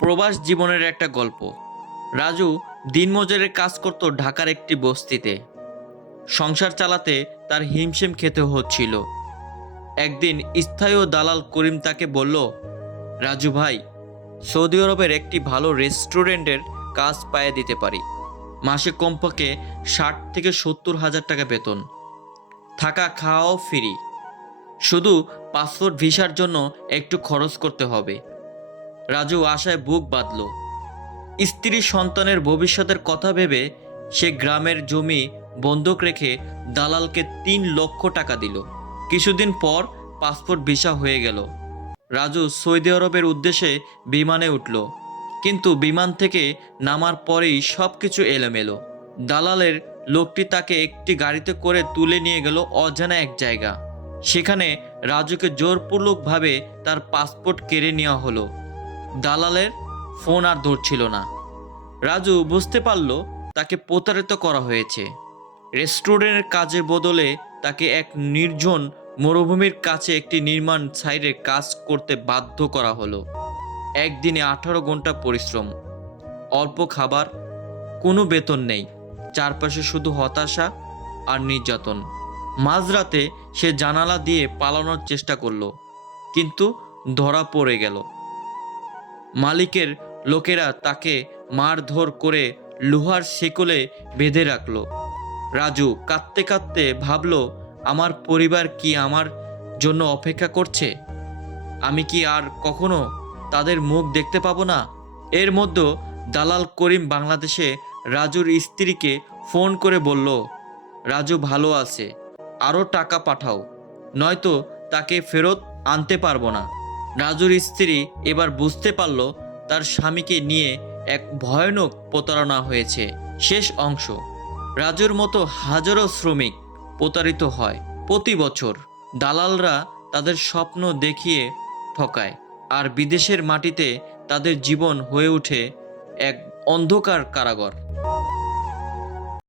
প্রবাস জীবনের একটা গল্প। রাজু দিনমজুরের কাজ করত ঢাকার একটি বস্তিতে। সংসার চালাতে তার হিমশিম খেতে হচ্ছিল। একদিন স্থায়ী দালাল করিম তাকে বলল, রাজু ভাই, সৌদি আরবের একটি ভালো রেস্টুরেন্টের কাজ পাইয়ে দিতে পারি। মাসে কমপক্ষে 60 থেকে 70 হাজার টাকা বেতন, থাকা খাওয়াও ফ্রি, শুধু পাসপোর্ট ভিসার জন্য একটু খরচ করতে হবে। রাজু আশায় বুক বাঁধল। স্ত্রী সন্তানের ভবিষ্যতের কথা ভেবে সে গ্রামের জমি বন্ধক রেখে দালালকে 3 লক্ষ টাকা দিল। কিছুদিন পর পাসপোর্ট ভিসা হয়ে গেল। রাজু সৌদি আরবের উদ্দেশ্যে বিমানে উঠল, কিন্তু বিমান থেকে নামার পরেই সব কিছু এলোমেলো। দালালের লোকটি তাকে একটি গাড়িতে করে তুলে নিয়ে গেল অজানা এক জায়গা। সেখানে রাজুকে জোরপূর্বকভাবে তার পাসপোর্ট কেড়ে নেওয়া হলো। দালালের ফোন আর ধরছিল না। রাজু বুঝতে পারল তাকে প্রতারিত করা হয়েছে। রেস্টুরেন্টের কাজের বদলে তাকে এক নির্জন মরুভূমির কাছে একটি নির্মাণ সাইটে কাজ করতে বাধ্য করা হলো। একদিনে 18 ঘন্টা পরিশ্রম, অল্প খাবার, কোনো বেতন নেই, চারপাশে শুধু হতাশা আর নির্যাতন। মাঝরাতে সে জানালা দিয়ে পালানোর চেষ্টা করলো, কিন্তু ধরা পড়ে গেল। মালিকের লোকেরা তাকে মারধর করে লোহার শেকলে বেঁধে রাখলো। রাজু কাঁদতে কাঁদতে ভাবল, আমার পরিবার কি আমার জন্য অপেক্ষা করছে? আমি কি আর কখনো তাদের মুখ দেখতে পাবো না? এর মধ্যে দালাল করিম বাংলাদেশে রাজুর স্ত্রীকে ফোন করে বলল, রাজু ভালো আছে, আরও টাকা পাঠাও, নয়তো তাকে ফেরত আনতে পারবো না। রাজুর স্ত্রী এবার বুঝতে পারল তার স্বামীকে নিয়ে এক ভয়ানক প্রতারণা হয়েছে। শেষ অংশ। রাজুর মতো হাজারো শ্রমিক প্রতারিত হয় প্রতি বছর। দালালরা তাদের স্বপ্ন দেখিয়ে ঠকায়, আর বিদেশের মাটিতে তাদের জীবন হয়ে ওঠে এক অন্ধকার কারাগার।